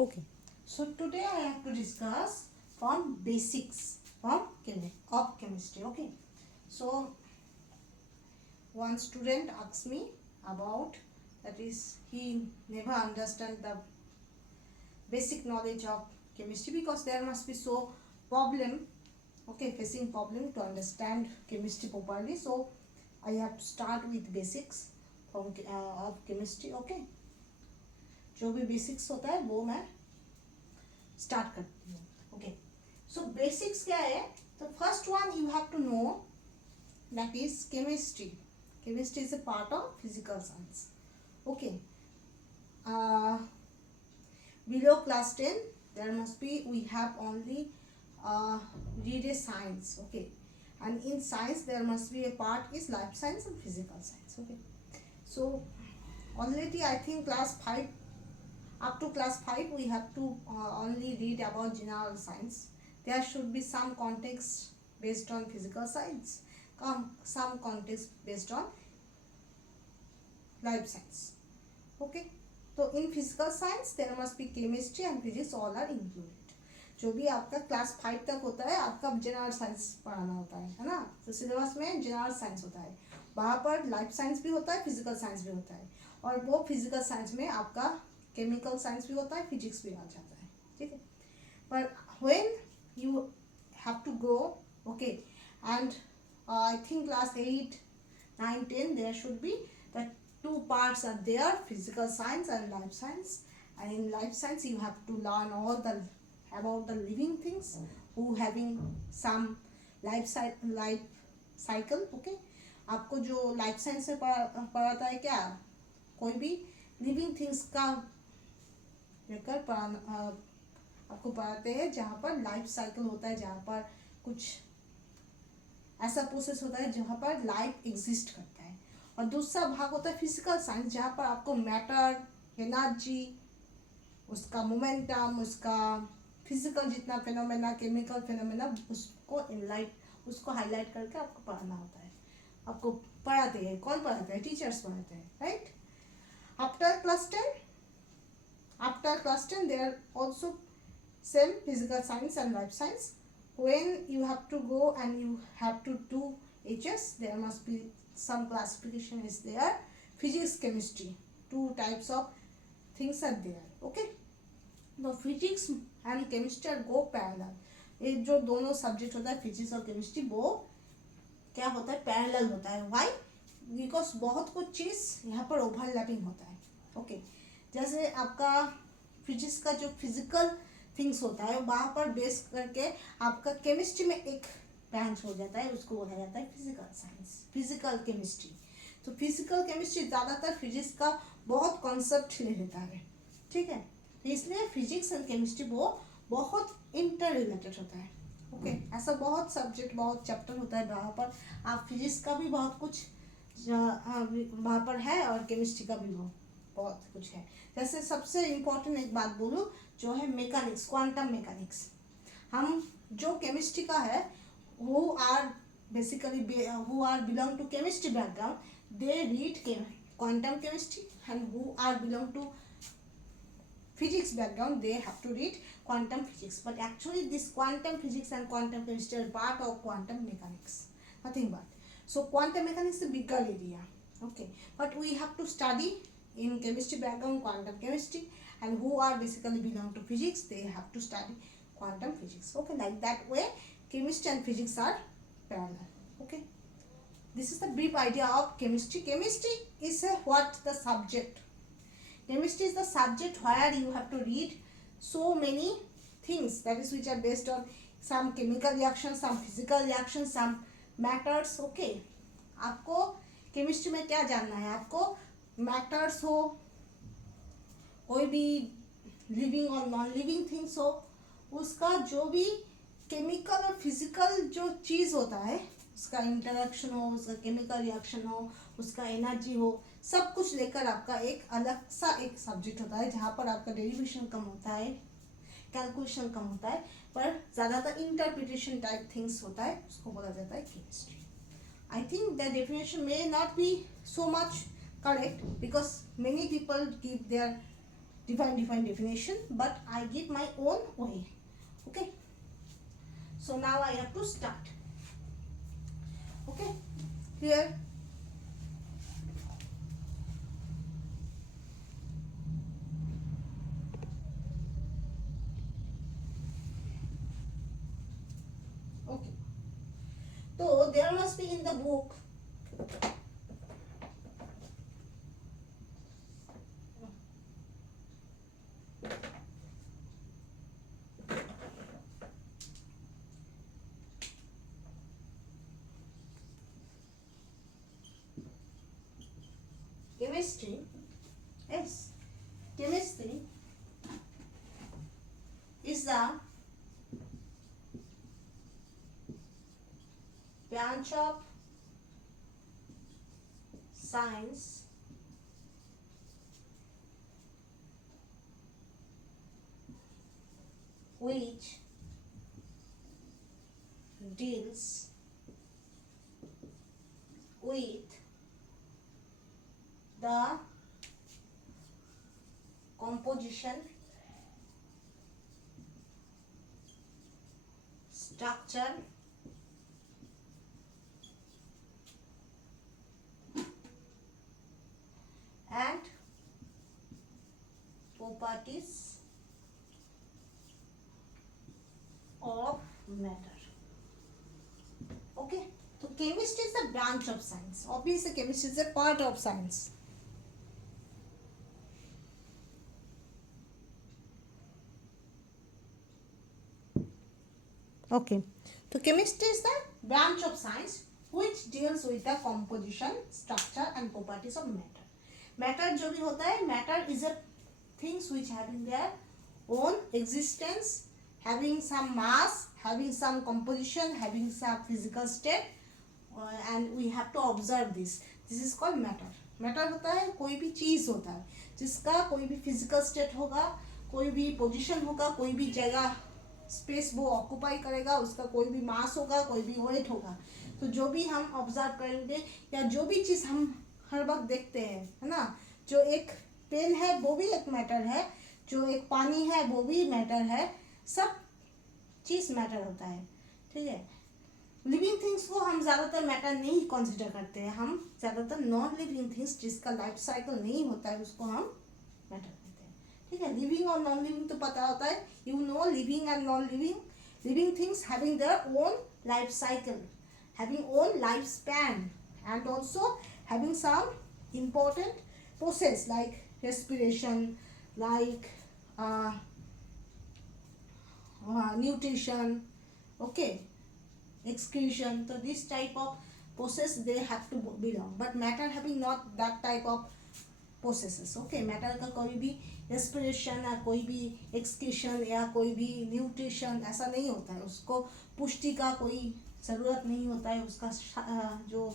Okay. So today I have to discuss on basics of chemistry. Okay. So one student asked me about, that is, he never understand the basic knowledge of chemistry because there must be so problem, okay, facing problem to understand chemistry properly. So I have to start with basics from of chemistry. Okay, जो भी basics होता है वो मैं start करती हूँ. Okay, सो basics क्या है? तो first one you have to know, that is chemistry. Chemistry is a part of physical science. Okay. Below class 10 there must be, we have only read a science. Okay, and in science there must be a part is life science and physical science. Okay, so already I think class 5, up to class 5 we have to only read about general science. There should be some context based on physical science, some context based on life science. Okay, तो in physical science there must be chemistry and physics all are included. जो भी आपका class 5 तक होता है आपका general science पढ़ाना होता है ना. तो सिलेबस में जनरल साइंस होता है, वहाँ पर लाइफ साइंस भी होता है, फिजिकल साइंस भी होता है, और वो फिजिकल साइंस में आपका केमिकल साइंस भी होता है, फिजिक्स भी आ जाता है. ठीक है, पर when you have to go, okay, and I think class 8, 9, 10 there should be the two parts are there, physical science and life science. And in life science you have to learn all the about the living things who having some life cycle. Okay, आपको जो life science से पढ़ाता है क्या, कोई भी living things का लेकर आपको पढ़ाते हैं जहाँ पर लाइफ साइकिल होता है, जहाँ पर कुछ ऐसा प्रोसेस होता है जहाँ पर लाइफ एग्जिस्ट करता है. और दूसरा भाग होता है फिजिकल साइंस, जहाँ पर आपको मैटर, एनर्जी, उसका मोमेंटम, उसका फिजिकल जितना फेनोमेना, केमिकल फेनोमेना, उसको हाईलाइट करके आपको पढ़ाना होता है. आपको पढ़ाते हैं, कौन पढ़ाते हैं? टीचर्स पढ़ाते हैं, right. After class 10 there are also same physical science and life science. When you have to go and you have to do HS, there must be some classification is there. Physics, chemistry, two types of things are there. Okay, तो physics and chemistry are go parallel. ये जो दोनों subject होता है physics और chemistry, वो क्या होता है? पैरेलल होता है. व्हाई? बिकॉज बहुत कुछ चीज़ यहाँ पर ओवरलैपिंग होता है. ओके, जैसे आपका फिजिक्स का जो फिजिकल थिंग्स होता है वहाँ पर बेस करके आपका केमिस्ट्री में एक ब्रांच हो जाता है, उसको बोला जाता है फिजिकल साइंस, फिजिकल केमिस्ट्री. तो फिजिकल केमिस्ट्री ज़्यादातर फिजिक्स का बहुत कॉन्सेप्ट ले लेता है. ठीक है, तो इसलिए फिजिक्स एंड केमिस्ट्री वो बहुत इंटर रिलेटेड होता है. ओके, ऐसा बहुत सब्जेक्ट, बहुत चैप्टर होता है वहाँ पर आप फिजिक्स का भी बहुत कुछ वहाँ पर है और केमिस्ट्री का भी बहुत कुछ है. जैसे सबसे इम्पोर्टेंट एक बात बोलूँ जो है मैकेनिक्स, क्वांटम मैकेनिक्स. हम जो केमिस्ट्री का है who are belong to chemistry background, they read quantum chemistry, and who are belong to physics background, they have to read quantum physics. But actually this quantum physics and quantum chemistry are part of quantum mechanics, nothing but. So quantum mechanics is a bigger area. Okay, but we have to study in chemistry background quantum chemistry, and who are basically belong to physics, they have to study quantum physics. Okay, like that way chemistry and physics are parallel. Okay, this is the brief idea of chemistry. Chemistry is what the subject. Chemistry is the subject where you have to read so many things, that is which are based on some chemical reactions, some physical reactions, some matters. Okay, आपको chemistry में क्या जानना है? आपको matters हो, कोई भी living और नॉन लिविंग थिंग्स हो, उसका जो भी केमिकल और फिजिकल जो चीज़ होता है, उसका इंटरेक्शन हो, उसका केमिकल रिएक्शन हो, उसका एनर्जी हो, सब कुछ लेकर आपका एक अलग सा एक सब्जेक्ट होता है जहाँ पर आपका डेरिवेशन कम होता है, कैलकुलेशन कम होता है, पर ज़्यादातर इंटरप्रिटेशन टाइप थिंग्स होता है, उसको बोला जाता है chemistry. I think the definition may not B so much correct because many people give their definition, but I give my own way. Okay, so now I have to start. Okay, here okay, so there must be in the book chemistry. Yes, chemistry is the branch of science which deals with the composition, structure, and properties of matter. Okay, so chemistry is the branch of science. Obviously, chemistry is a part of science. Okay, so chemistry is the branch of science which deals with the composition, structure and properties of matter. Matter जो भी होता है, matter is a things which having their own existence, having some mass, having some composition, having some physical state, and we have to observe this. This is called matter. Matter होता है कोई भी चीज़ होता है जिसका कोई भी physical state होगा, कोई भी position होगा, कोई भी जगह स्पेस वो ऑक्यूपाई करेगा, उसका कोई भी मास होगा, कोई भी वेट होगा. तो जो भी हम ऑब्जर्व करेंगे या जो भी चीज़ हम हर वक्त देखते हैं, है ना, जो एक पेन है वो भी एक मैटर है, जो एक पानी है वो भी मैटर है, सब चीज़ मैटर होता है. ठीक है, लिविंग थिंग्स को हम ज़्यादातर मैटर नहीं कंसिडर करते हैं. हम ज़्यादातर नॉन लिविंग थिंग्स जिसका लाइफ साइकिल नहीं होता है उसको हम मैटर करते हैं. ठीक है, लिविंग और नॉन लिविंग तो पता होता है. You know living and non living, living things having their own life cycle, having own lifespan, and also having some important process like respiration, like nutrition, okay, excretion. So this type of process they have to belong, but matter having not that type of processes. Okay, matter का कोई भी respiration या कोई भी excretion या कोई भी nutrition ऐसा नहीं होता है. उसको पुष्टि का कोई ज़रूरत नहीं होता है. उसका जो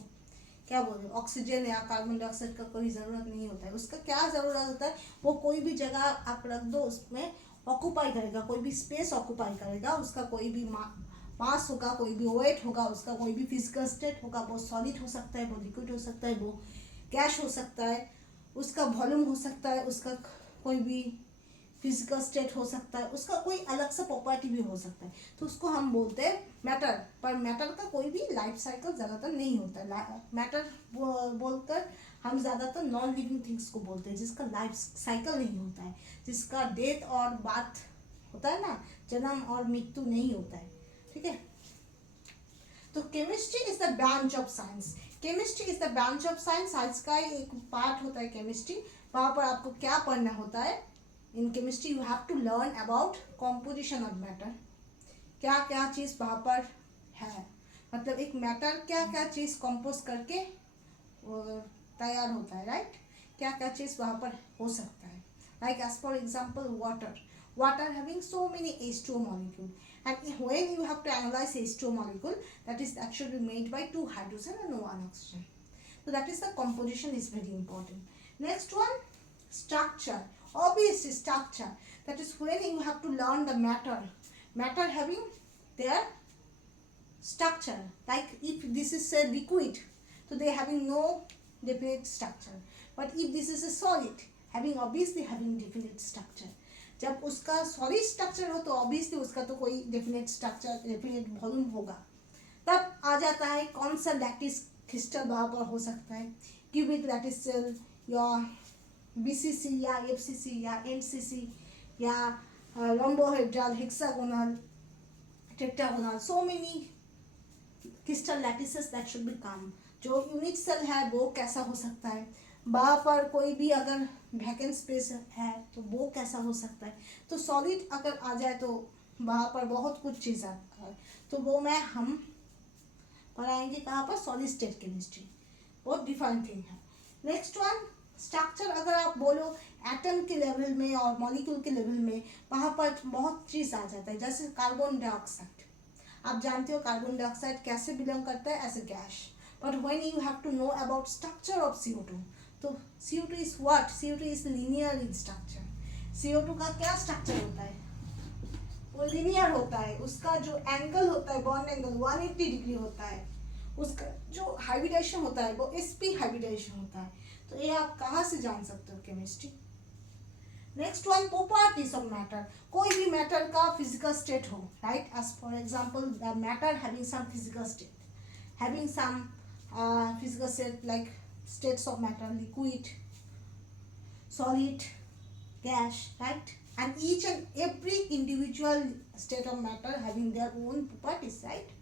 क्या बोले ऑक्सीजन या कार्बन डाइऑक्साइड का कोई ज़रूरत नहीं होता है. उसका क्या ज़रूरत होता है, वो कोई भी जगह आप रख दो उसमें ऑक्यूपाई करेगा, कोई भी स्पेस ऑक्यूपाई करेगा. उसका कोई भी मास होगा, कोई भी वेट होगा, उसका कोई भी फिजिकल स्टेट होगा. वो सॉलिड हो सकता है, वो लिक्विड हो सकता है, वो गैस हो सकता है, उसका वॉल्यूम हो सकता है, उसका कोई भी फिजिकल स्टेट हो सकता है, उसका कोई अलग सा प्रॉपर्टी भी हो सकता है. तो उसको हम बोलते हैं मैटर. पर मैटर का कोई भी लाइफ साइकिल ज़्यादातर नहीं होता है. मैटर बोलकर हम ज़्यादातर नॉन लिविंग थिंग्स को बोलते हैं जिसका लाइफ साइकिल नहीं होता है, जिसका डेथ और बार्थ होता है ना, जन्म और मृत्यु नहीं होता है. ठीक है, तो chemistry is the branch of science. Chemistry is the branch of science. Science का एक पार्ट होता है केमिस्ट्री. वहाँ पर आपको क्या पढ़ना होता है in chemistry? You have to learn about composition of matter. क्या क्या चीज़ वहाँ पर है, मतलब एक मैटर क्या क्या चीज़ कंपोज करके तैयार होता है, राइट. क्या क्या चीज़ वहाँ पर हो सकता है, like as for example water. Water having so many H2O molecule, and when you have to analyze H2O molecule, that is actually made by 2 hydrogen and 1 oxygen. So that is the composition is very important. Next one, structure. Obviously structure, that is when you have to learn the matter having their structure. Like if this is a liquid, so they having no definite structure. But if this is a solid, having obviously having definite structure. जब उसका solid structure हो तो obviously उसका तो कोई definite structure definite volume होगा. तब आ जाता है कौन सा लैटिस क्रिस्टल वहाँ पर हो सकता है, क्यूबिक लैटिस सेल या बीसीसी या एफसीसी या एनसीसी या rhombohedral, hexagonal, tetragonal, so many crystal lattices that should be come. जो यूनिट सेल है वो कैसा हो सकता है, वहाँ पर कोई भी अगर वैकेंट स्पेस है तो वो कैसा हो सकता है. तो सॉलिड अगर आ जाए तो वहाँ पर बहुत कुछ चीज़ आता है. तो वो हम पढ़ाएंगे कहाँ पर, सॉलिड स्टेट केमिस्ट्री. बहुत डिफरेंट थिंग है. Next one structure. अगर आप बोलो एटम के लेवल में और मॉलिक्यूल के लेवल में, वहाँ पर बहुत चीज़ आ जाता है. जैसे कार्बन डाइऑक्साइड, आप जानते हो कार्बन डाइऑक्साइड कैसे बिलोंग करता है, as a gas. But when you have to know about structure of CO2, तो CO2 is what, CO2 is linear in structure. CO2 का क्या स्ट्रक्चर होता है, वो लीनियर होता है. उसका जो एंगल होता है, बॉन्ड एंगल 180 डिग्री होता है. उसका जो हाइब्रिडेशन होता है वो sp हाइब्रिडेशन होता है. तो ये आप कहाँ से जान सकते हो, chemistry. Next one properties of matter. कोई भी मैटर का फिजिकल स्टेट हो, right. As for example the matter having some physical state, having some physical state like states of matter, liquid, solid, gas, right. And each and every individual state of matter having their own properties, right.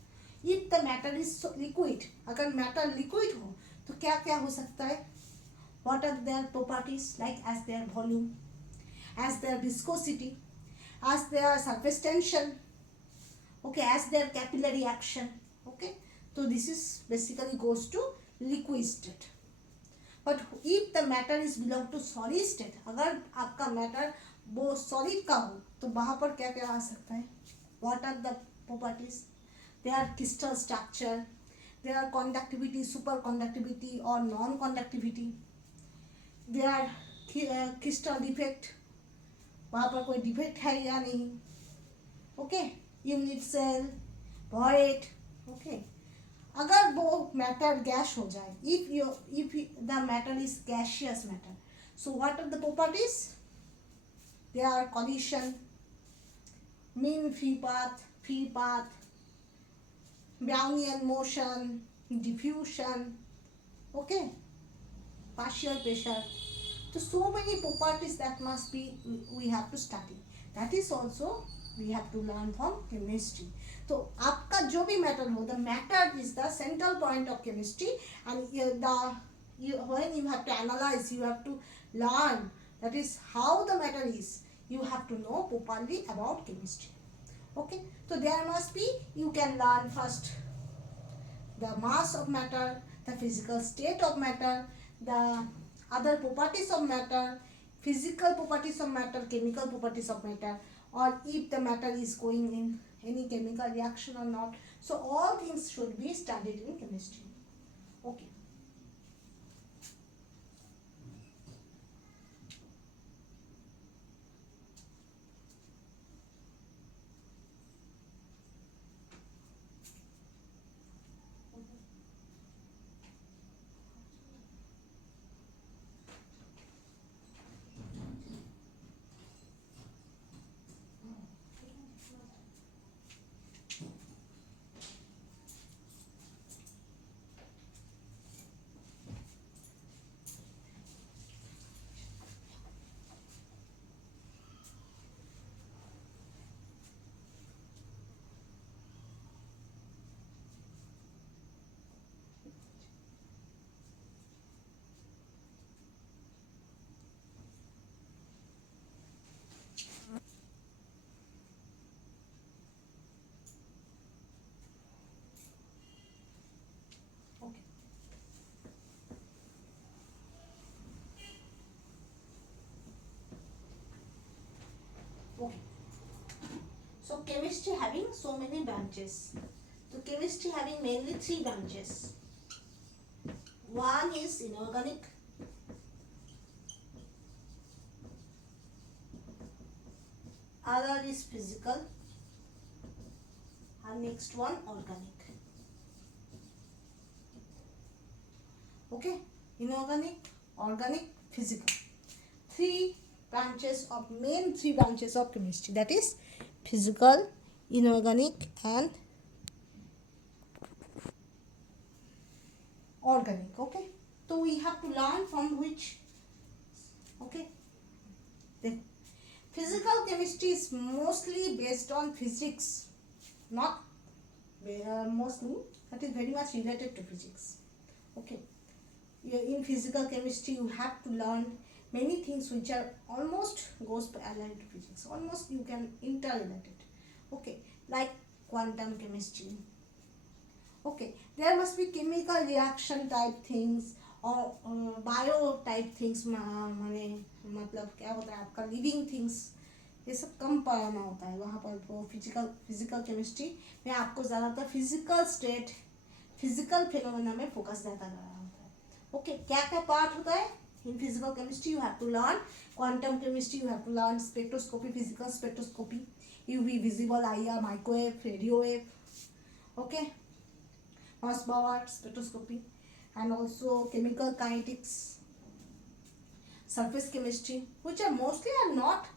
If the matter is liquid, अगर matter liquid हो तो क्या क्या हो सकता है, what are their properties, like as their volume, as their viscosity, as their surface tension, okay, as their capillary action, okay. So this is basically goes to liquid state. But if the matter is belong to solid state, अगर आपका matter वो solid का हो तो वहाँ पर क्या क्या आ सकता है, what are the properties. They are crystal structure, they are conductivity, super conductivity और non conductivity, they are crystal defect, वहाँ पर कोई डिफेक्ट है या नहीं, okay. Unit cell, void, okay. अगर वो मैटर गैस हो जाए, if the matter is gaseous matter, so what are the properties, they are collision, mean free path, Brownian motion, diffusion, okay, partial pressure. So many properties that must be we have to study. That is also we have to learn from chemistry. तो आपका जो भी matter हो, the matter is the central point of chemistry. And when you have to analyze, you have to learn, that is how the matter is, you have to know properly about chemistry, okay. So there must be, you can learn first the mass of matter, the physical state of matter, the other properties of matter, physical properties of matter, chemical properties of matter, or if the matter is going in any chemical reaction or not. So all things should be studied in chemistry, okay. Okay. So chemistry having so many branches. So chemistry having mainly 3 branches. One is inorganic, other is physical, and next one organic. Okay, inorganic, organic, physical. main three branches of chemistry, that is physical, inorganic and organic. Okay, so we have to learn from which. Okay, the physical chemistry is mostly based on physics, not mostly, that is very much related to physics. Okay, in physical chemistry you have to learn many things which are almost goes parallel to physics, almost you can interrelate it. Okay, like quantum chemistry. Okay, there must be chemical reaction type things और bio type things माने मतलब क्या होता है आपका living things, ये सब कम पढ़ाना होता है वहाँ पर। वो फिजिकल केमिस्ट्री में आपको ज़्यादातर फिजिकल स्टेट, फिजिकल फिनोमेना में फोकस ज़्यादा करना होता है। ओके, क्या क्या पार्ट होता है in physical chemistry? You have to learn quantum chemistry, you have to learn spectroscopy, physical spectroscopy, UV visible IR, microwave, radio wave, okay, mass power spectroscopy, and also chemical kinetics, surface chemistry, which are mostly are not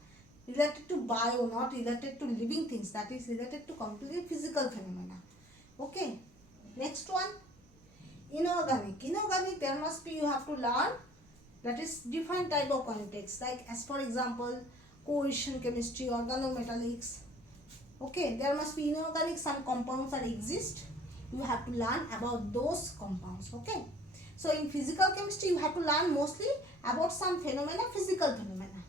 related to bio, not related to living things, that is related to completely physical phenomena. Okay, next one, inorganic. Inorganic, there must be, you have to learn, that is different type of kinetics, like as for example cohesion chemistry, organometallics. Okay, there must be inorganic, some compounds that exist, you have to learn about those compounds. Okay, so in physical chemistry you have to learn mostly about some phenomena, physical phenomena.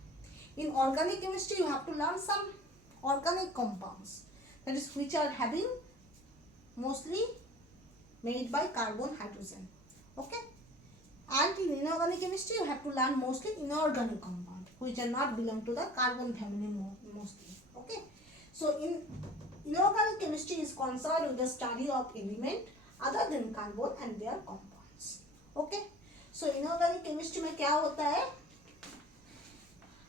In organic chemistry you have to learn some organic compounds, that is which are having mostly made by carbon, hydrogen. Okay, and in inorganic chemistry you have to learn mostly inorganic compound which are not belong to the carbon family mostly. Okay, so in inorganic chemistry is concerned with the study of element other than carbon and their compounds. Okay, so inorganic chemistry में क्या होता है,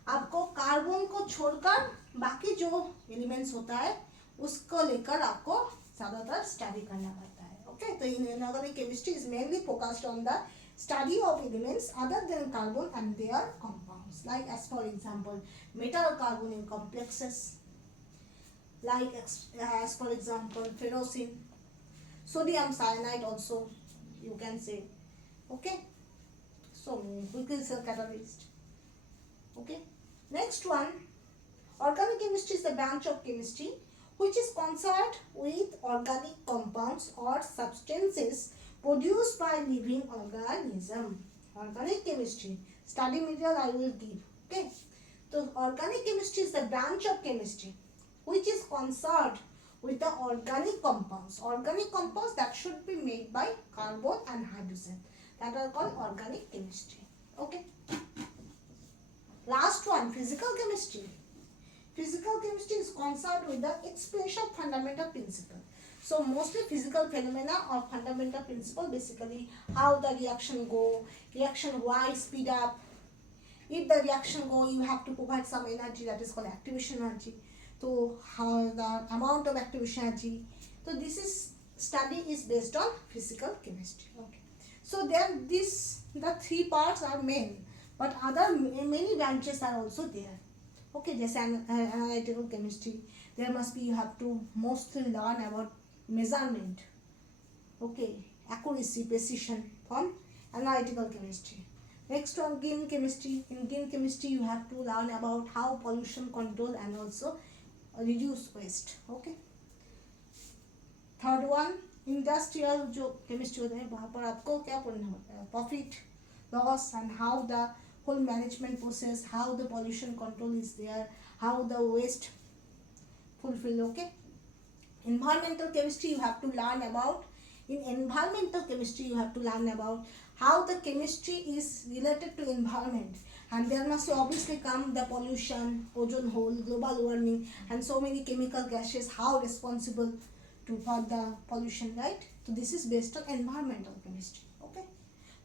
आपको carbon को छोड़कर बाकी जो elements होता है उसको लेकर आपको ज़्यादातर स्टडी करना पड़ता है. Okay, तो inorganic chemistry is mainly focused on the study of elements other than carbon and their compounds, like as for example metal carbonyl complexes, like as for example ferrocene, sodium cyanide also you can say. Okay, so quickly cell catalyst. Okay, next one, organic chemistry is the branch of chemistry which is concerned with organic compounds or substances produced by living organism. Organic chemistry study material I will give. Okay, so organic chemistry is the branch of chemistry which is concerned with the organic compounds that should be made by carbon and hydrogen, that are called organic chemistry. Okay, last one, physical chemistry. Physical chemistry is concerned with the expression of fundamental principle. So mostly physical phenomena or fundamental principle, basically how the reaction go, reaction why speed up, if the reaction go you have to provide some energy, that is called activation energy. So how the amount of activation energy. So this is study is based on physical chemistry. Okay, so then the three parts are main, but other many branches are also there. Okay, just analytical chemistry, there must be, you have to mostly learn about measurement. Okay, accuracy, precision from analytical chemistry. Next one, green chemistry. In green chemistry you have to learn about how pollution control and also reduce waste. Okay, third one, industrial जो chemistry होता है वहाँ पर आपको क्या पढ़ना होता है, profit loss and how the whole management process, how the pollution control is there, how the waste fulfill. Okay, environmental chemistry you have to learn about, in environmental chemistry you have to learn about how the chemistry is related to environment, and there must obviously come the pollution, ozone hole, global warming and so many chemical gases, how responsible to for the pollution, right? So this is based on environmental chemistry. Okay,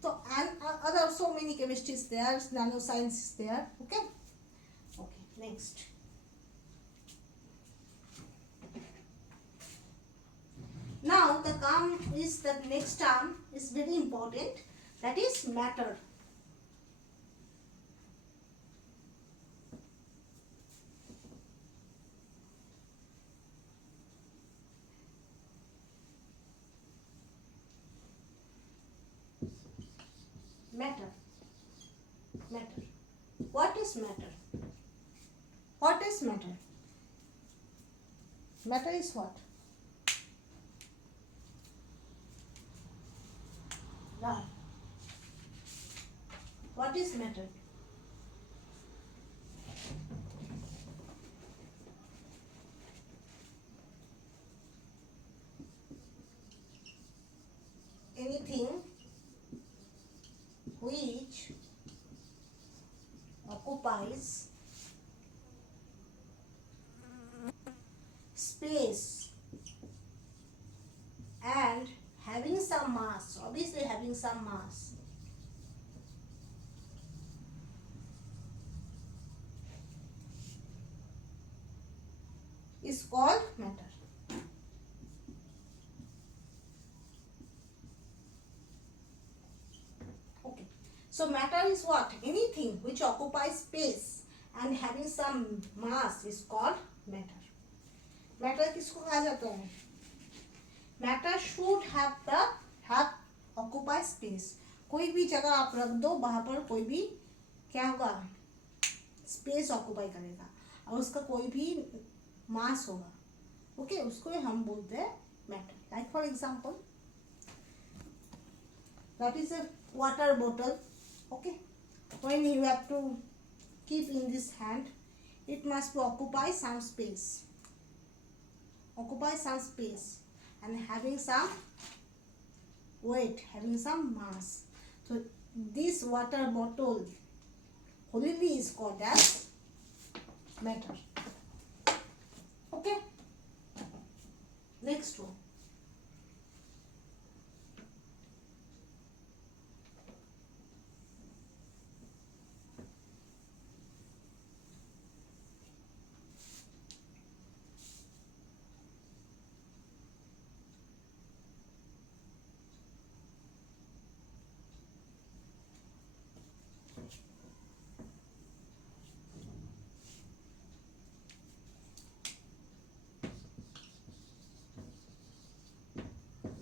so and other so many chemistries there, nanoscience is there. Okay, next. Now the next term is very important, that is matter. Matter. Matter. What is matter? What is matter? Matter is what? Now, what is matter? Anything which occupies space and having some mass, obviously having some mass, is called matter. Okay. So matter is what? Anything which occupies space and having some mass is called matter. Matter किसको कहा जाता है? Matter should have occupy space. कोई भी जगह आप रख दो, वहां पर कोई भी क्या होगा? स्पेस ऑक्यूपाई करेगा और उसका कोई भी मास होगा. ओके, उसको हम बोलते हैं matter. Like for example, that is a water bottle. Okay, when you have to keep in this hand, it must be occupy some space, and having some weight, having some mass. So this water bottle only is called as matter. Okay, next one.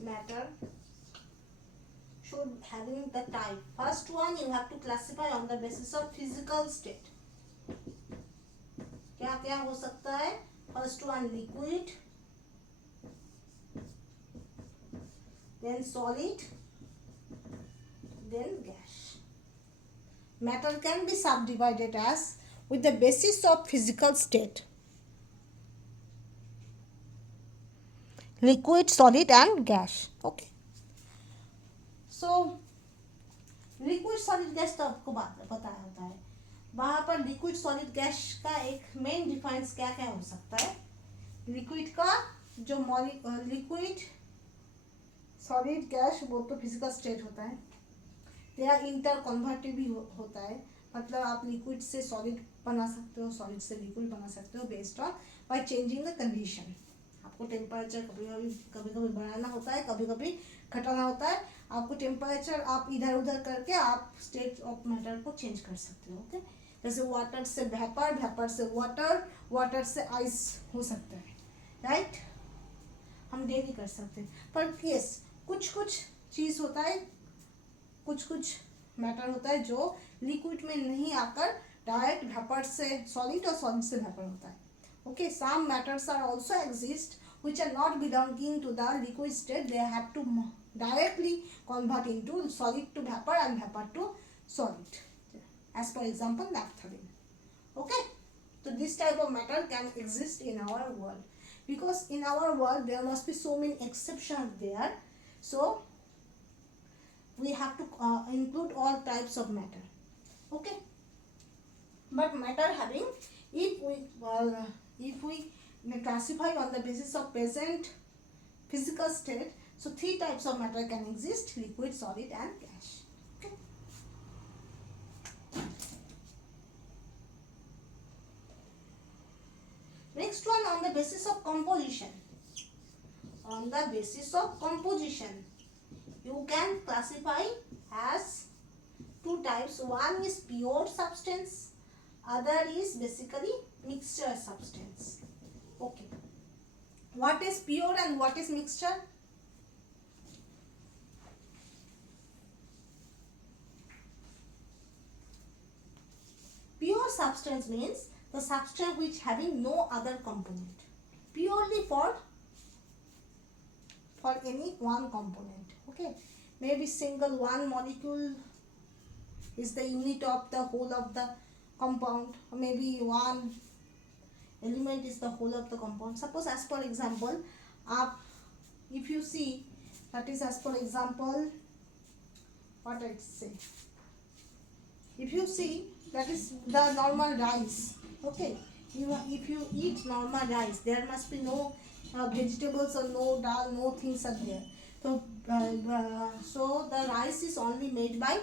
Matter should having the type. First one, you have to classify on the basis of physical state. क्या क्या हो सकता है? First one, liquid, then solid, then gas. Matter can be subdivided as with the basis of physical state: liquid, solid and gas. Okay, so liquid solid gas तो आपको पता होता है. वहां पर लिक्विड सॉलिड गैस का एक मेन डिफरेंस क्या क्या हो सकता है? लिक्विड का जो लिक्विड सॉलिड गैस वो तो फिजिकल स्टेट होता है. दे आर इंटर कन्वर्टिव भी होता है. मतलब आप लिक्विड से सॉलिड बना सकते हो, सॉलिड से लिक्विड बना सकते हो based on by changing the condition. आपको टेम्परेचर कभी कभी बढ़ाना होता है, कभी कभी घटाना होता है. आपको टेम्परेचर आप इधर उधर करके आप स्टेट ऑफ मैटर को चेंज कर सकते हो. ओके, जैसे वाटर से वेपर, वेपर से वाटर, वाटर से आइस हो सकता है. राइट, हम डेली कर सकते हैं. पर यस, कुछ कुछ चीज़ होता है, कुछ मैटर होता है जो लिक्विड में नहीं आकर डायरेक्ट वेपर से सॉलिड और सॉलिड से वेपर होता है. Okay, some matters are also exist which are not belonging to the liquid state. They have to directly convert into solid to vapor and vapor to solid. As for example, naphthalene. Okay, so this type of matter can exist in our world, because in our world there must be so many exceptions there. So we have to include all types of matter. Okay, but matter having, if we classify on the basis of present physical state, so three types of matter can exist: liquid, solid and gas. Okay. Next one, on the basis of composition. On the basis of composition, you can classify as two types. One is pure substance, other is basically mixture substance. Okay, what is pure and what is mixture? Pure substance means the substance which having no other component, purely for any one component. Okay, maybe single one molecule is the unit of the whole of the compound, or maybe one element is the whole of the compound. Suppose as per example, if you see, that is as per example, what I say, if you see, that is the normal rice. Okay, if you eat normal rice, there must be no vegetables or no dal, no things are there. So the rice is only made by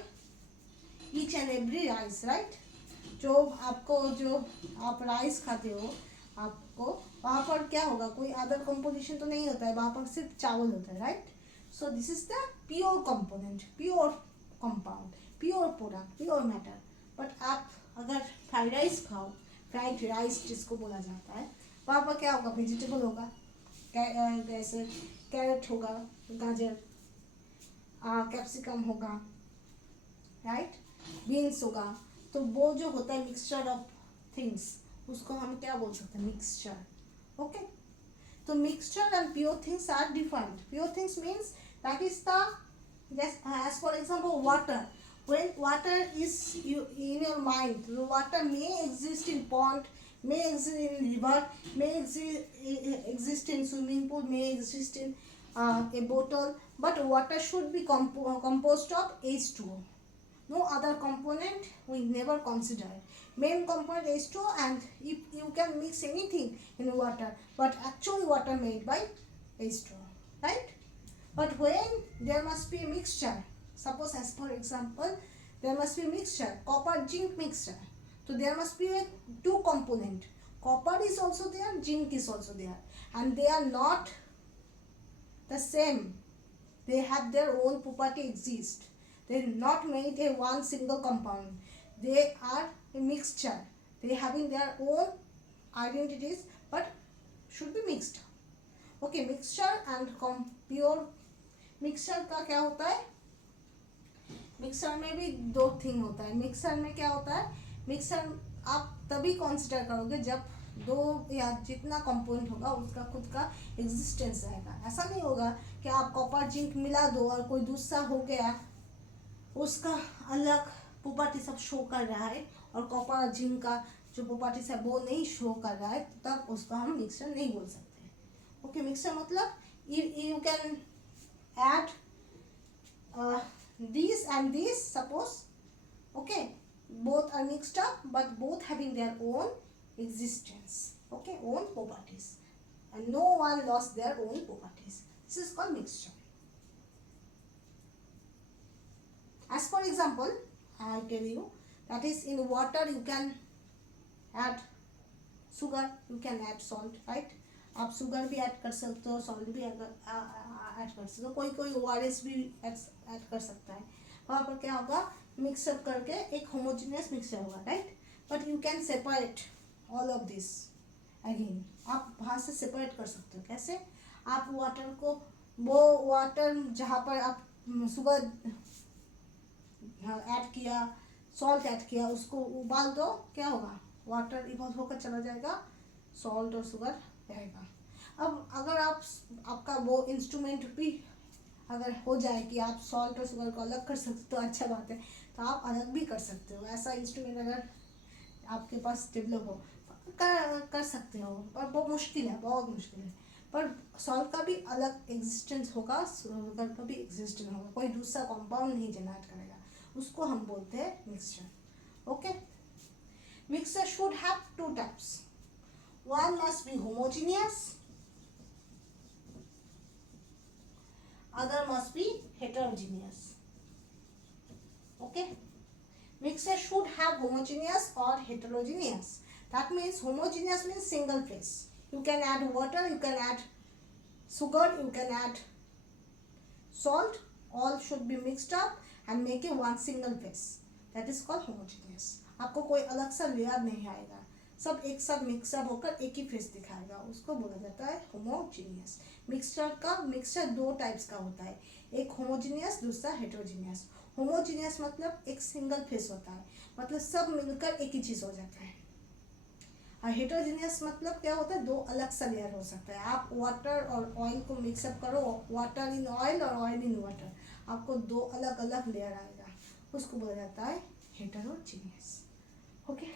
each and every rice, right? जो आप rice खाते हो, आपको वहाँ पर क्या होगा, कोई अदर कंपोजिशन तो नहीं होता है, वहाँ पर सिर्फ चावल होता है, right? So this is the pure component, pure compound, pure product, pure matter. But आप अगर फ्राइड राइस खाओ, फ्राइड राइस जिसको बोला जाता है, वहाँ पर क्या होगा, वेजिटेबल होगा, जैसे कैरेट होगा, गाजर, कैप्सिकम होगा, राइट, बीन्स होगा. तो वो जो होता है मिक्सचर ऑफ थिंग्स, उसको हम क्या बोल सकते हैं, मिक्सचर. ओके, तो mixture and pure things are different. Pure things means that is the, as for example, water. When water is in your mind, the water may exist in pond, may exist in river, may exist in swimming pool, may exist in a bottle, but water should be composed of H2O. No other component we never consider. Main component H2O, and if you can mix anything in water, but actually water made by H2O, right? But when there must be a mixture, suppose as for example, there must be a mixture, copper zinc mixture. So there must be a two component. Copper is also there, zinc is also there, and they are not the same. They have their own property exist. They not made a one single compound. They are a mixture. They having their own identities, but should be mixed. Okay, mixture and pure. Mixture का क्या होता है, mixture में भी दो thing होता है. Mixture में क्या होता है, मिक्सचर आप तभी कंसिडर करोगे जब दो या जितना कंपोनेंट होगा उसका खुद का एग्जिस्टेंस रहेगा. ऐसा नहीं होगा कि आप कॉपर जिंक मिला दो और कोई दूसरा हो गया, उसका अलग प्रॉपर्टी सब शो कर रहा है और कॉपर और जिंक का जो प्रॉपर्टीज है वो नहीं शो कर रहा है, तब उसको हम मिक्सचर नहीं बोल सकते. ओके, मिक्सचर मतलब you can add these and these, suppose, okay, both are mixed up but both having their own existence, okay, own properties, and no one lost their own properties. This is called mixture. As for example, I tell you, that is in water you can add sugar, you can add salt, right? आप sugar भी add कर सकते हो, salt भी add कर सकते हो, कोई कोई ORS भी ऐड कर सकता है. वहाँ पर क्या होगा, मिक्सअप करके एक होमोजीनियस मिक्सचर होगा, right? But you can separate all of this again. आप वहाँ से सेपरेट कर सकते हो. कैसे? आप वाटर को, वो वाटर जहाँ पर आप शुगर ऐड किया, सॉल्ट ऐड किया, उसको उबाल दो, क्या होगा, वाटर इवॉल्व होकर चला जाएगा, सॉल्ट और शुगर रहेगा. अब अगर आपका वो इंस्ट्रूमेंट भी अगर हो जाए कि आप सॉल्ट और शुगर को अलग कर सकते हो, तो अच्छा बात है, तो आप अलग भी कर सकते हो. ऐसा इंस्ट्रूमेंट अगर आपके पास डेवलप हो, कर सकते हो, पर वो मुश्किल है, बहुत मुश्किल है. पर सॉल्ट का भी अलग एग्जिस्टेंस होगा, शुगर का भी एग्जिस्टेंस होगा, कोई दूसरा कंपाउंड नहीं जनरेट करेगा, उसको हम बोलते हैं mixture. Okay, mixture should have two types. One must be homogeneous, other must be heterogeneous. Okay, mixture should have homogeneous or heterogeneous. That means homogeneous means single phase. You can add water, you can add sugar, you can add salt, all should be mixed up and make a one single phase. That is called homogeneous. आपको कोई अलग सा layer नहीं आएगा, सब एक साथ mix up होकर एक ही फेस दिखाएगा, उसको बोला जाता है होमोजीनियस. मिक्सचर दो टाइप्स का होता है, एक होमोजीनियस, दूसरा हेटेरोजीनियस. होमोजीनियस मतलब एक सिंगल फेस होता है, मतलब सब मिलकर एक ही चीज़ हो जाता है। और हेटेरोजीनियस मतलब क्या होता है, दो अलग सा लेयर हो सकता है। आप वाटर और ऑयल को मिक्सअप करो, वाटर इन ऑयल और ऑयल इन वाटर, आपको दो अलग अलग लेयर आएगा, उसको बोला जाता है हेटेरोजीनियस। ओके,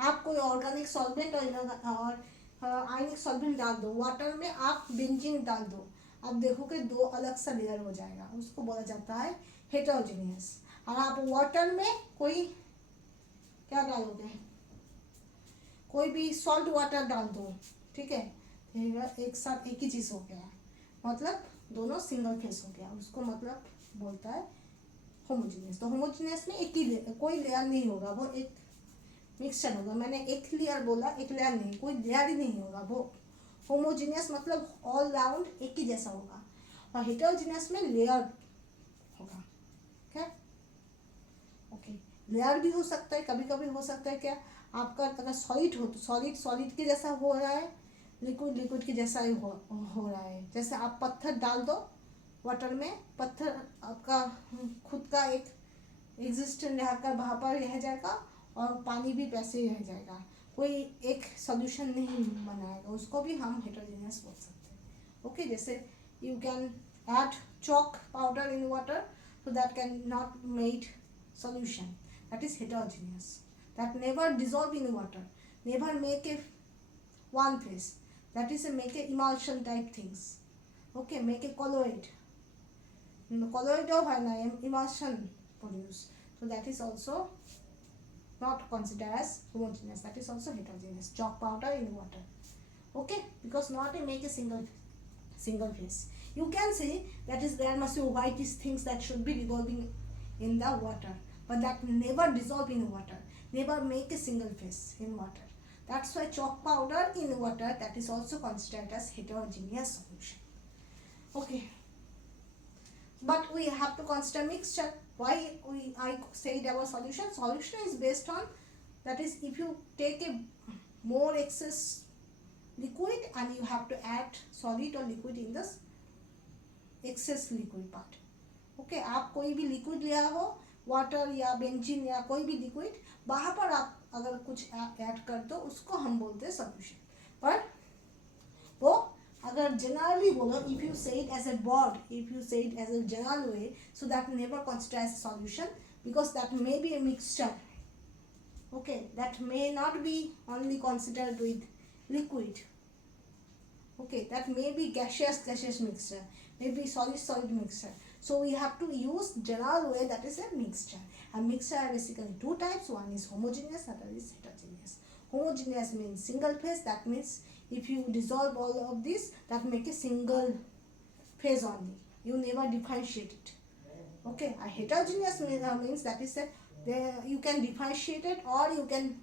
आप कोई ऑर्गेनिक सॉल्वेंट और आयनिक सॉल्वेंट डाल दो वाटर में, आप बेंजीन डाल दो, आप देखोगे दो अलग सा लेयर हो जाएगा, उसको बोला जाता है हेटेरोजीनियस। और आप वाटर में कोई क्या डालोगे, कोई भी सॉल्ट वाटर डाल दो, ठीक है, एक साथ एक ही चीज़ हो गया, मतलब दोनों सिंगल फेस हो गया, उसको मतलब बोलता है होमोजीनियस। तो होमोजीनियस में एक ही कोई लेयर नहीं होगा, वो एक मिक्सचर होगा। मैंने एक लेयर बोला, एक लेयर नहीं, कोई लेयर ही नहीं होगा। वो होमोजीनियस मतलब ऑल राउंड एक ही जैसा होगा, और हेटेरोजीनियस में लेयर होगा। क्या ओके, लेयर भी हो सकता है, कभी कभी हो सकता है क्या, आपका अगर सॉलिड हो तो सॉलिड सॉलिड के जैसा हो रहा है, लिक्विड लिक्विड के जैसा ही हो रहा है। जैसे आप पत्थर डाल दो वाटर में, पत्थर आपका खुद का एक एग्जिस्टेंट रहकर वहाँ पर रह जाएगा, और पानी भी वैसे ही रह जाएगा, कोई एक सॉल्यूशन नहीं बनाएगा, उसको भी हम हेटेरोजीनियस बोल सकते हैं। ओके, जैसे you can add chalk powder in water, so that can not made solution, that is heterogeneous, that never dissolve in water, never make a one phase, that is a make a emulsion type things. Okay, make a colloid, colloid of an emulsion produce, so that is also not considered as homogeneous, that is also heterogeneous, chalk powder in water. Okay, because not a make a single phase. You can say that is there must be whitish things that should be dissolving in the water, but that never dissolve in water, never make a single phase in water. That's why chalk powder in water, that is also considered as heterogeneous solution. Okay, but we have to consider mixture. Why I said our solution is based on, that is if you take a more excess liquid and you have to add solid or liquid in this excess liquid part. Okay, आप कोई भी liquid लिया हो, water या benzene या कोई भी liquid, वहाँ पर आप अगर कुछ ऐड कर दो, उसको हम बोलते हैं सॉल्यूशन। पर वो अगर जनरली बोलो, if you say it as a bod, if you say it as a general way, so that never consider as solution, because that may be a mixture. Okay, that may not be only considered with liquid. Okay, that may be gaseous mixture, maybe solid mixture. So we have to use general way, that is a mixture. And mixture are basically two types, one is homogeneous, other is heterogeneous. Homogeneous means single phase, that means if you dissolve all of this, that make a single phase only, you never differentiate it. Okay, a heterogeneous means that is a, you can differentiate it, or you can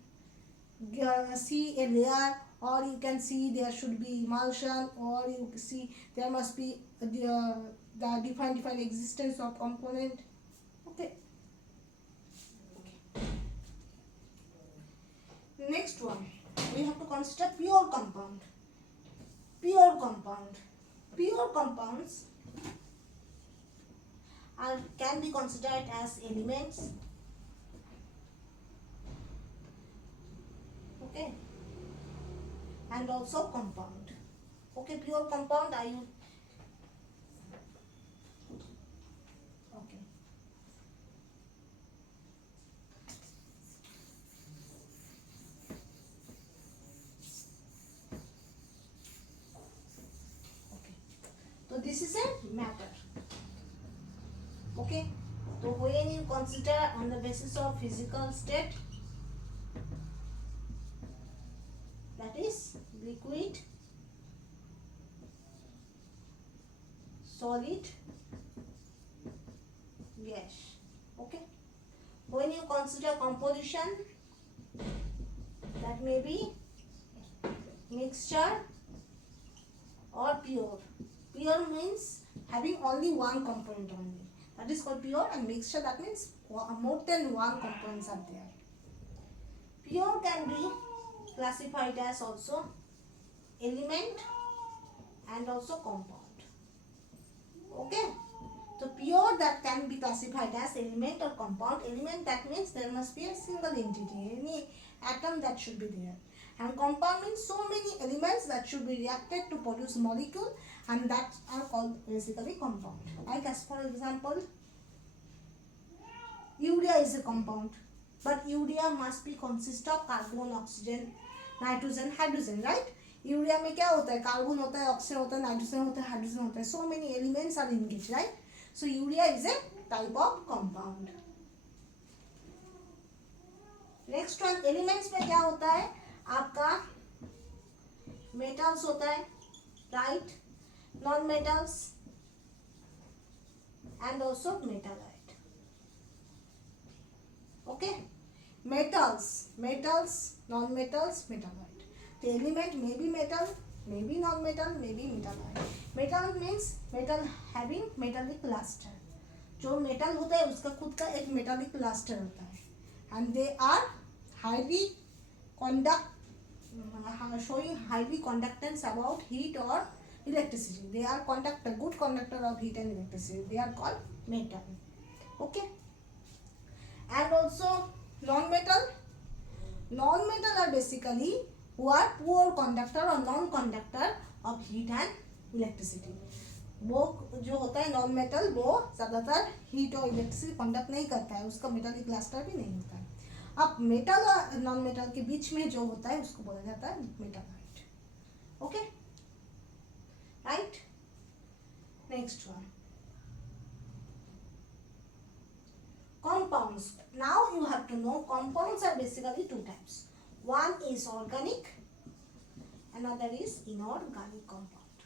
see a layer, or you can see there should be emulsion, or you see there must be the defined existence of component. Okay. Next one, we have to consider pure compound. Pure compounds can be considered as elements. Okay, and also compound. Okay, pure compound are you? Okay. Okay. So this is a matter. Okay. So when you consider on the basis of physical state, that is liquid, solid, gas. Okay, when you consider composition, that may be mixture or pure. Pure means having only one component only, that is called pure. And mixture, that means more than one components are there. Pure can be classified as also element and also compound. Okay, So pure, that can be classified as element or compound. Element, that means there must be a single entity, any atom that should be there. And compound means so many elements that should be reacted to produce molecule, and that are called basically compound. Like as for example, urea is a compound, but urea must be consist of carbon, oxygen, nitrogen, hydrogen, right. Urea में क्या होता है, carbon होता है, oxygen होता है, nitrogen होता है, हाइड्रोजन होता है. So many elements are engage, right. So urea is a type of compound. Next one, elements में क्या होता है आपका, मेटल्स होता है, right, non metals and also metalloid. Okay, metals, non-metals, metalloid. The element may be metal, may be non-metal, may be metalloid. Metal means metal having metallic luster. जो metal होता है उसका खुद का एक metallic luster होता है, and they are highly showing highly conductance about heat or electricity. They are good conductor of heat and electricity. They are called metal. Okay, and also non-metal are basically who are poor conductor or non-conductor of heat and electricity. वो जो होता है non metal, वो ज़्यादातर heat और electricity conduct नहीं करता है, उसका मेटालिक क्लस्टर भी नहीं होता है. अब मेटल और नॉन मेटल के बीच में जो होता है उसको बोला जाता है Metalite. Okay, right. Next one, compounds. Now you have to know compounds are basically two types. One is organic, another is inorganic compound.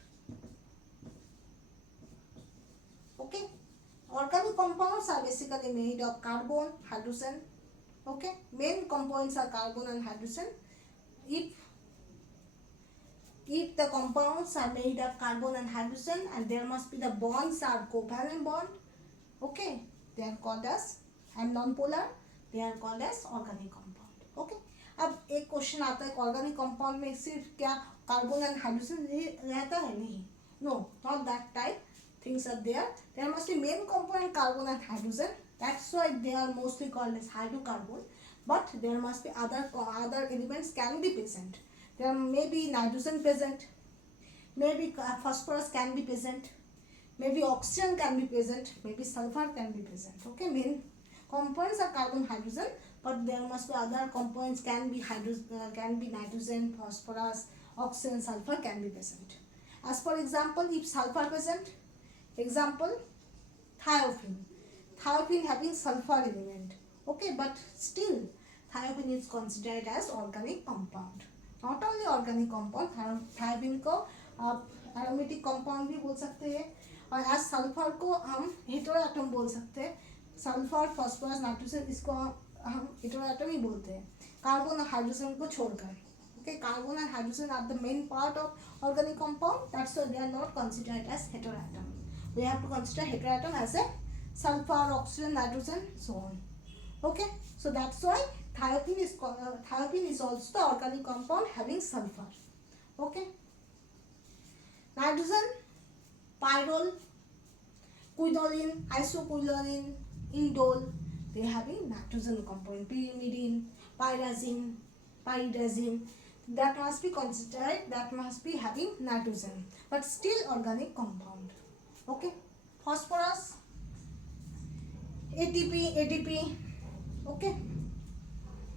Okay, organic compounds are basically made of carbon, hydrogen. Okay, main components are carbon and hydrogen. If the compounds are made of carbon and hydrogen and there must be the bonds are covalent bond, okay, they are called as, and non-polar, they are called as organic compound. Okay, अब एक question आता है, organic compound में सिर्फ क्या carbon and hydrogen रहता है? नहीं, no, not that type things are there. There must be main component carbon and hydrogen, that's why they are mostly called as hydrocarbon. But there must be other elements can be present. There may be nitrogen present, maybe phosphorus can be present, maybe oxygen can be present, maybe sulfur can be present. Okay, main components are carbon, hydrogen, but there must be other components, can be nitrogen, phosphorus, oxygen, sulfur can be present. As for example, if sulfur present, example thiophene having sulfur element. Okay, but still thiophene is considered as organic compound. Not only organic compound, thiophene को आप aromatic compound भी बोल सकते हैं, और as sulfur को हम heteroatom बोल सकते हैं. सल्फर, फॉस्फोरस, नाइट्रोजन, इसको हम हेटेरोएटम ही बोलते हैं, कार्बन और हाइड्रोजन को छोड़कर. Okay, carbon and hydrogen are the main part of organic compound, that's why they are not considered as heteroatom. We have to consider heteroatom as a sulphur, oxygen, nitrogen, so on. Okay, so that's why thiopene is also the organic compound having sulfur. Okay, nitrogen, pyrrole, quinoline, isoquinoline, indole, they having nitrogen component, pyrimidine, pyridazine, that must be considered, that must be having nitrogen, but still organic compound. Okay, phosphorus, ATP, okay,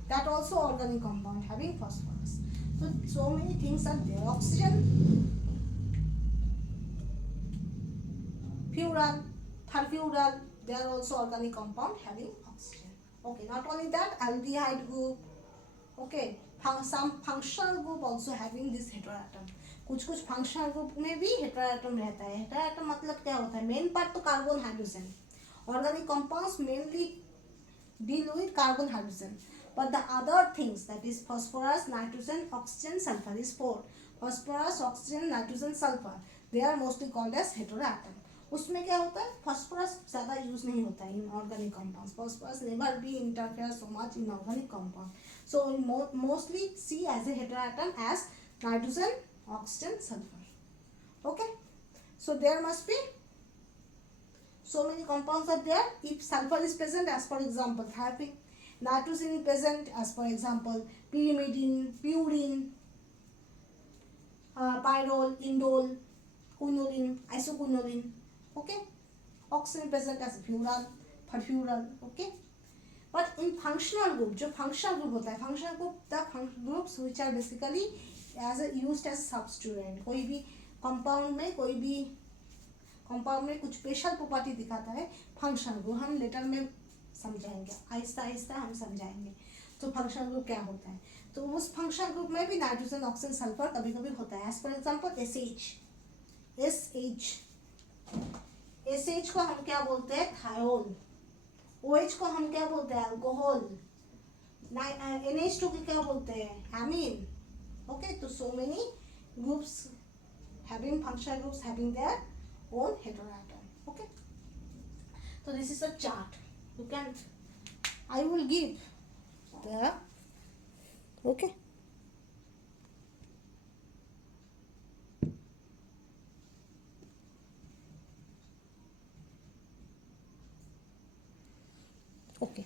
that also organic compound having phosphorus. So many things are there. Oxygen, furan, perfluoral, they are also organic compound having oxygen. Okay, not only that, aldehyde group. Okay, some functional group also having this heteroatom. कुछ functional group में भी heteroatom रहता है. Heteroatom मतलब क्या होता है? Main part तो carbon, hydrogen. Organic compounds mainly deal with carbon, hydrogen, but the other things, that is phosphorus, nitrogen, oxygen, sulfur, is 4. phosphorus, oxygen, nitrogen, sulfur, they are mostly called as heteroatom. उसमें क्या होता है? phosphorus ज़्यादा use नहीं होता है in organic compounds. phosphorus never be interfere so much in organic compound, so we mostly see as a heteroatom as nitrogen, oxygen, sulfur. Okay, so there must be So many compounds are there. If sulfur is present, as for example, thiopine. Nitrogen is present, as for example, pyrimidine, purine, pyrrole, indole, quinoline, isoquinoline. Okay. Oxygen present as furan, furfural. Okay. But in functional group, जो functional group होता है, functional group, the groups which are basically used as substituent. कोई भी compound में कुछ special property दिखाता है functional group, हम लेटर में समझाएंगे, आहिस्ता आहिस्ता हम समझाएंगे। तो फंक्शनल ग्रुप क्या होता है, तो उस फंक्शनल ग्रुप में भी नाइट्रोजन, ऑक्सीजन, सल्फर कभी कभी होता है। एज फॉर एग्जांपल एसएच को हम क्या बोलते हैं, थायोल। ओएच को हम क्या बोलते हैं, अल्कोहल। NH2 को क्या बोलते हैं, एमीन। ओके, तो so many groups having functional groups having their own heteroatom. Okay, so this is a chart. You can, I will give the, okay, okay.